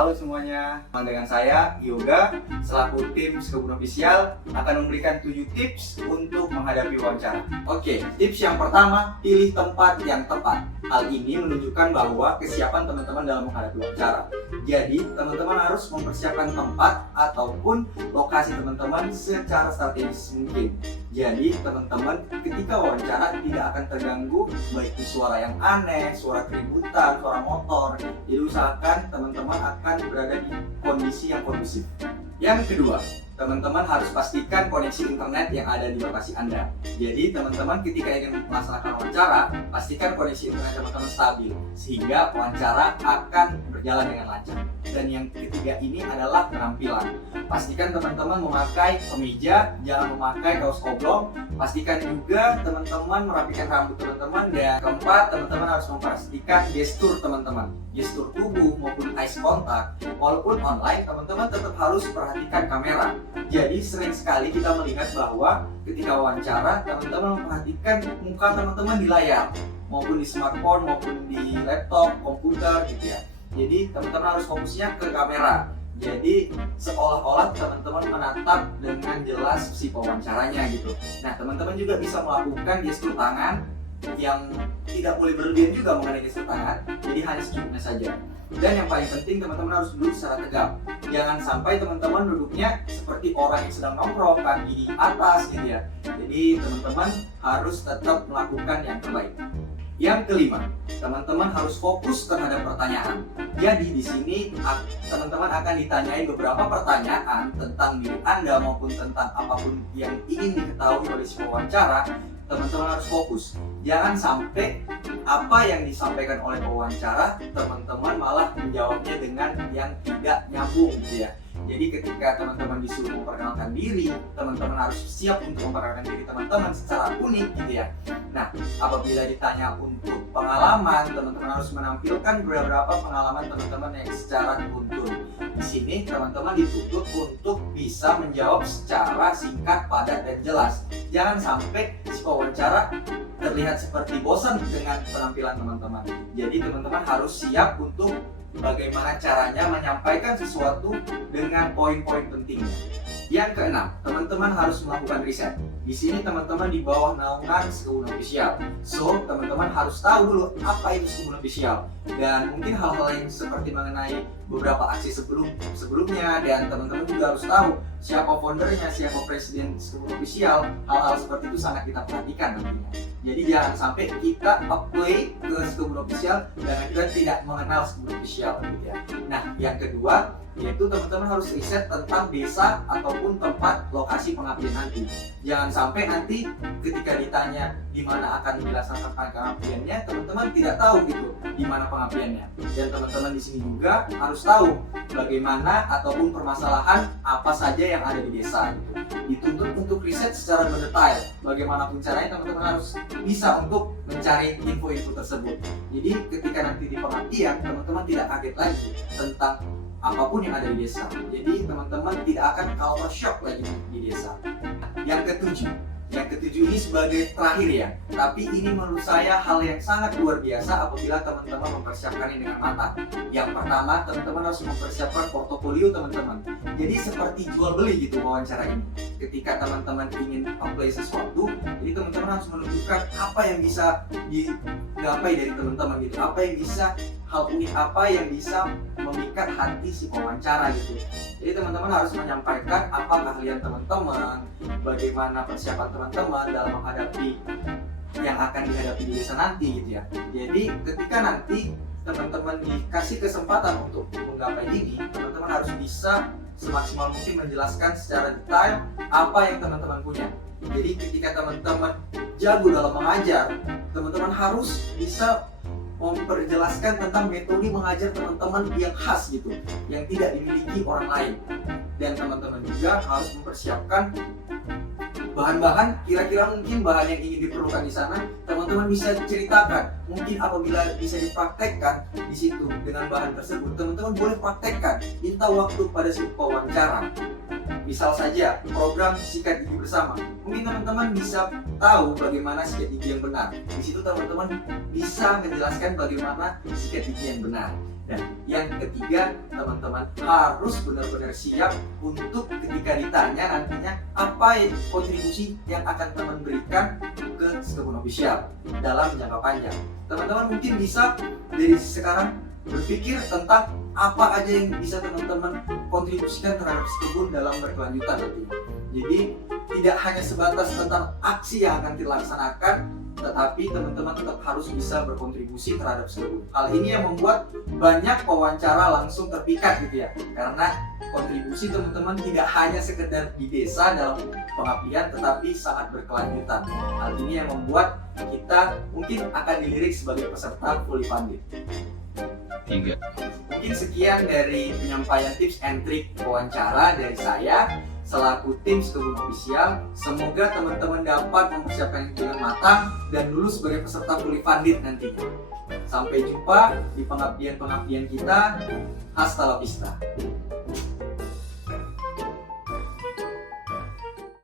Halo semuanya, dengan saya Yoga selaku tim Skebun Official akan memberikan 7 tips untuk menghadapi wawancara. Oke, tips yang pertama, pilih tempat yang tepat. Hal ini menunjukkan bahwa kesiapan teman-teman dalam menghadapi wawancara. Jadi, teman-teman harus mempersiapkan tempat ataupun lokasi teman-teman secara strategis mungkin. Jadi, teman-teman ketika wawancara tidak akan terganggu baik itu suara yang aneh, suara keributan, suara motor. Jadi, usahakan teman-teman akan berada di kondisi yang kondusif. Yang kedua, teman-teman harus pastikan koneksi internet yang ada di lokasi Anda. Jadi, teman-teman ketika ingin melaksanakan wawancara, pastikan koneksi internet teman-teman stabil, sehingga wawancara akan berjalan dengan lancar. Dan yang ketiga ini adalah penampilan. Pastikan teman-teman memakai kemeja, jangan memakai kaos oblong. Pastikan juga teman-teman merapikan rambut teman-teman. Dan keempat, teman-teman harus memperhatikan gestur teman-teman, gestur tubuh maupun eye contact. Walaupun online, teman-teman tetap harus perhatikan kamera. Jadi sering sekali kita melihat bahwa ketika wawancara, teman-teman memperhatikan muka teman-teman di layar, maupun di smartphone, maupun di laptop, komputer gitu ya. Jadi teman-teman harus fokusnya ke kamera. Jadi seolah-olah teman-teman menatap dengan jelas si pewawancaranya gitu. Nah, teman-teman juga bisa melakukan gestur tangan yang tidak boleh berlebihan juga mengenai gestur tangan. Jadi hanya secukupnya saja. Dan yang paling penting, teman-teman harus duduk secara tegap. Jangan sampai teman-teman duduknya seperti orang yang sedang nongkrong, kaki di atas gitu ya. Jadi teman-teman harus tetap melakukan yang terbaik. Yang kelima, teman-teman harus fokus terhadap pertanyaan. Jadi di sini teman-teman akan ditanyai beberapa pertanyaan tentang diri Anda maupun tentang apapun yang ingin diketahui oleh si pewawancara. Teman-teman harus fokus. Jangan sampai apa yang disampaikan oleh pewawancara teman-teman malah menjawabnya dengan yang tidak nyambung gitu ya. Jadi ketika teman-teman disuruh memperkenalkan diri, teman-teman harus siap untuk memperkenalkan diri teman-teman secara unik gitu ya. Nah, apabila ditanya untuk pengalaman, teman-teman harus menampilkan beberapa pengalaman teman-teman yang secara tuntun. Di sini teman-teman dituntut untuk bisa menjawab secara singkat, padat, dan jelas. Jangan sampai si pewawancara terlihat seperti bosan dengan penampilan teman-teman. Jadi teman-teman harus siap untuk bagaimana caranya menyampaikan sesuatu dengan poin-poin pentingnya. Yang keenam, teman-teman harus melakukan riset. Di sini teman-teman di bawah naungan Skebun Official. So, teman-teman harus tahu dulu apa itu Skebun Official. Dan mungkin hal-hal yang seperti mengenai beberapa aksi sebelumnya, dan teman-teman juga harus tahu siapa foundernya, siapa presiden Skebun Official. Hal-hal seperti itu sangat kita perhatikan nantinya. Jadi jangan sampai kita apply ke Skebun Official dan kita tidak mengenal Skebun Official gitu ya. Nah, yang kedua yaitu teman-teman harus riset tentang desa ataupun tempat lokasi pengabdian nanti. Jangan sampai nanti ketika ditanya di mana akan dilaksanakan pengabdiannya, teman-teman tidak tahu gitu di mana pengabdiannya. Dan teman-teman di sini juga harus tahu bagaimana ataupun permasalahan apa saja yang ada di desa gitu. Dituntut untuk riset secara mendetail. Bagaimanapun caranya teman-teman harus bisa untuk mencari info-info tersebut. Jadi ketika nanti di pengabdian, teman-teman tidak kaget lagi tentang apapun yang ada di desa. Jadi teman-teman tidak akan culture shock lagi di desa. Yang ketujuh ini sebagai terakhir ya, tapi ini menurut saya hal yang sangat luar biasa apabila teman-teman mempersiapkannya dengan matang. Yang pertama, teman-teman harus mempersiapkan portofolio teman-teman. Jadi seperti jual beli gitu wawancara ini. Ketika teman-teman ingin apply sesuatu, jadi teman-teman harus menunjukkan apa yang bisa digapai dari teman-teman gitu, apa yang bisa, hal unik apa yang bisa memikat hati si pewawancara gitu. Jadi teman-teman harus menyampaikan apa keahlian teman-teman, bagaimana persiapan teman-teman dalam menghadapi yang akan dihadapi di desa nanti gitu ya. Jadi ketika nanti teman-teman dikasih kesempatan untuk menggapai ini, teman-teman harus bisa semaksimal mungkin menjelaskan secara detail apa yang teman-teman punya. Jadi ketika teman-teman jago dalam mengajar, teman-teman harus bisa memperjelaskan tentang metode mengajar teman-teman yang khas gitu, yang tidak dimiliki orang lain. Dan teman-teman juga harus mempersiapkan bahan-bahan, kira-kira mungkin bahan yang ingin diperlukan di sana, teman-teman bisa ceritakan. Mungkin apabila bisa dipraktekkan di situ dengan bahan tersebut, teman-teman boleh praktekkan, minta waktu pada si pewawancara. Misal saja program sikat gigi bersama, mungkin teman-teman bisa tahu bagaimana sikat gigi yang benar. Di situ teman-teman bisa menjelaskan bagaimana sikat gigi yang benar. Dan yang ketiga, teman-teman harus benar-benar siap untuk ketika ditanya nantinya apa kontribusi yang akan teman berikan ke Sekebun Official dalam jangka panjang. Teman-teman mungkin bisa dari sekarang berpikir tentang apa aja yang bisa teman-teman kontribusikan terhadap Sekebun dalam berkelanjutan nantinya. Jadi tidak hanya sebatas tentang aksi yang akan dilaksanakan, tetapi teman-teman tetap harus bisa berkontribusi terhadap Sekebun. Hal ini yang membuat banyak pewawancara langsung terpikat gitu ya, karena kontribusi teman-teman tidak hanya sekedar di desa dalam pengabdian, tetapi sangat berkelanjutan. Hal ini yang membuat kita mungkin akan dilirik sebagai peserta fully funded. Mungkin sekian dari penyampaian tips and trik wawancara dari saya selaku tim Sekebun Official. Semoga teman-teman dapat mempersiapkan dengan matang dan lulus sebagai peserta fully funded nantinya. Sampai jumpa di pengabdian-pengabdian kita. Hasta la vista.